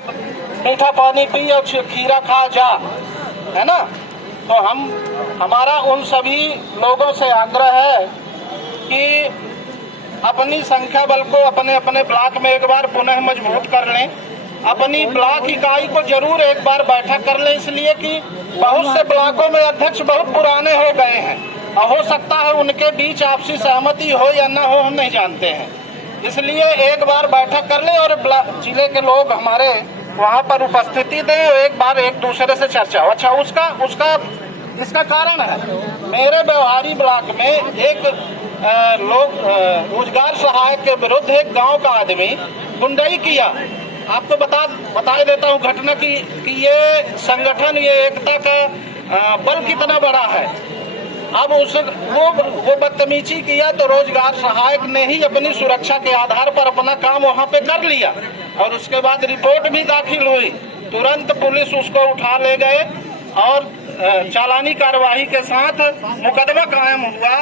मीठा पानी पी और खीरा खा जा, है ना। तो हमारा उन सभी लोगों से आग्रह है कि अपनी संख्या बल को अपने अपने ब्लॉक में एक बार पुनः मजबूत कर लें। अपनी ब्लॉक इकाई को जरूर एक बार बैठक कर लें, इसलिए कि बहुत से ब्लॉकों में अध्यक्ष बहुत पुराने हो गए हैं और हो सकता है उनके बीच आपसी सहमति हो या न हो, हम नहीं जानते हैं। इसलिए एक बार बैठक कर लें और जिले के लोग हमारे वहाँ पर उपस्थिति दें और एक बार एक दूसरे से चर्चा हो। अच्छा, इसका कारण है, मेरे व्यवहारी ब्लॉक में एक लोग रोजगार सहायक के विरुद्ध एक गांव का आदमी गुंडाई किया। आपको बता देता हूं घटना की कि ये संगठन, ये एकता का बल कितना बड़ा है। अब वो बदतमीजी किया तो रोजगार सहायक ने ही अपनी सुरक्षा के आधार पर अपना काम वहां पे कर लिया और उसके बाद रिपोर्ट भी दाखिल हुई। तुरंत पुलिस उसको उठा ले गए और चालानी कार्यवाही के साथ मुकदमा कायम हुआ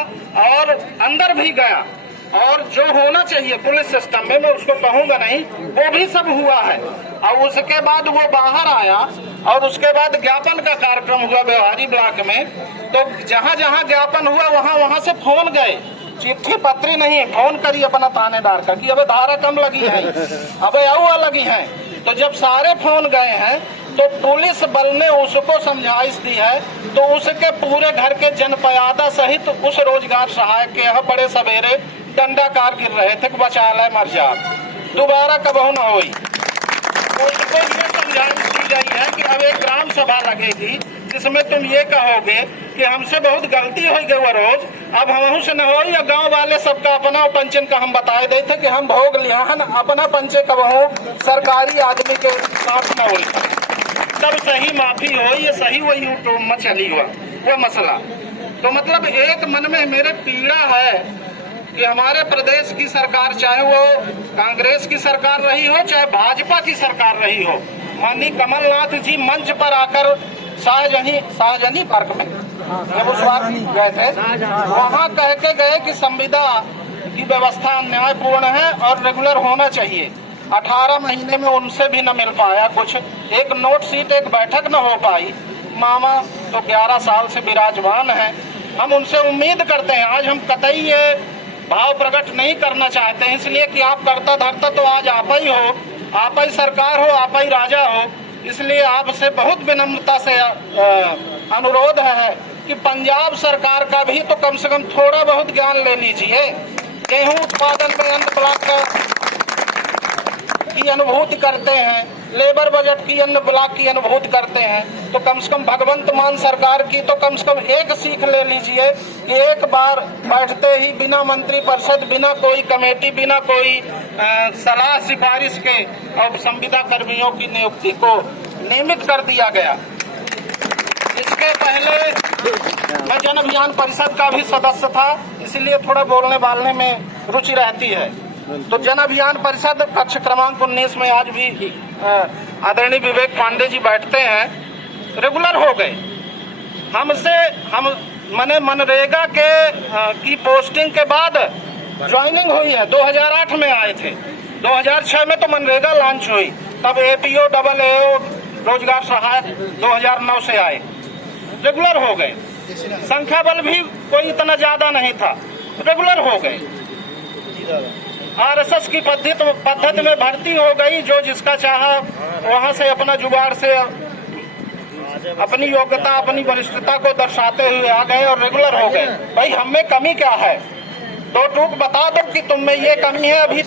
और अंदर भी गया। और जो होना चाहिए पुलिस सिस्टम में, मैं उसको कहूंगा नहीं, वो भी सब हुआ है। और उसके बाद वो बाहर आया और उसके बाद ज्ञापन का कार्यक्रम हुआ व्यवहारी ब्लॉक में। तो जहाँ जहाँ ज्ञापन हुआ वहाँ से फोन गए, चिट्ठी पत्री नहीं, फोन करी अपना थानेदार का कि अबे धारा कम लगी है, अबे अहुआ लगी है। तो जब सारे फोन गए हैं तो पुलिस बल ने उसको समझाइश दी है, तो उसके पूरे घर के जनपयादा सहित उस रोजगार सहायक के यहाँ बड़े सवेरे डंडाकार गिर रहे थे, बचा ले मर जा, दोबारा कबहू न हुई। तो उसको ये समझाइश दी गई है कि अब एक ग्राम सभा लगेगी जिसमें तुम ये कहोगे कि हमसे बहुत गलती हो गई वो रोज, अब हम से न हो, या गांव वाले सबका अपना पंचन का हम बताए दे थे कि हम भोग लिया है, अपना पंचे कबहू सरकारी आदमी के साथ न हुई, तब सही माफी हो। ये सही वो यूट्यूब में चली हुआ वो मसला। तो मतलब एक मन में मेरे पीड़ा है कि हमारे प्रदेश की सरकार, चाहे वो कांग्रेस की सरकार रही हो चाहे भाजपा की सरकार रही हो, माननीय कमलनाथ जी मंच पर आकर शाहजनी पार्क में जब उस बार गए थे, वहाँ कह के गए कि संविदा की व्यवस्था न्यायपूर्ण है और रेगुलर होना चाहिए। 18 महीने में उनसे भी न मिल पाया कुछ, एक नोट सीट, एक बैठक न हो पाई। मामा तो 11 साल से विराजमान है। हम उनसे उम्मीद करते हैं, आज हम कतई ये भाव प्रकट नहीं करना चाहते हैं इसलिए कि आप करता धरता तो आज आप ही हो, आप ही सरकार हो, आप ही राजा हो। इसलिए आपसे बहुत विनम्रता से अनुरोध है कि पंजाब सरकार का भी तो कम से कम थोड़ा बहुत ज्ञान ले लीजिए। गेहूं उत्पादन में अन्य ब्लॉक की अनुभूति करते हैं, लेबर बजट की अन्य ब्लॉक की अनुभूति करते हैं, तो कम से कम भगवंत मान सरकार की तो कम से कम एक सीख ले लीजिए कि एक बार बैठते ही बिना मंत्री परिषद, बिना कोई कमेटी, बिना कोई सलाह सिफारिश के और संविदा कर्मियों की नियुक्ति को नियमित कर दिया गया। इसके पहले मैं जन अभियान परिषद का भी सदस्य था, इसलिए थोड़ा बोलने बालने में रुचि रहती है। तो जन अभियान परिषद कक्ष क्रमांक 19 में आज भी आदरणीय विवेक पांडे जी बैठते हैं, रेगुलर हो गए। हम मनरेगा की पोस्टिंग के बाद ज्वाइनिंग हुई है, 2008 में आए थे, 2006 में तो मनरेगा लॉन्च हुई, तब APO AAO रोजगार सहायक 2009 से आए, रेगुलर हो गए। संख्या बल भी कोई इतना ज्यादा नहीं था, रेगुलर हो गए। RSS की पद्धति में भर्ती हो गई, जो जिसका चाहा वहां से अपना जुगाड़ से अपनी योग्यता, अपनी वरिष्ठता को दर्शाते हुए आ गए और रेगुलर हो गए। भाई, हम में कमी क्या है? दो टूक बता दो कि तुम में ये कमी है, अभी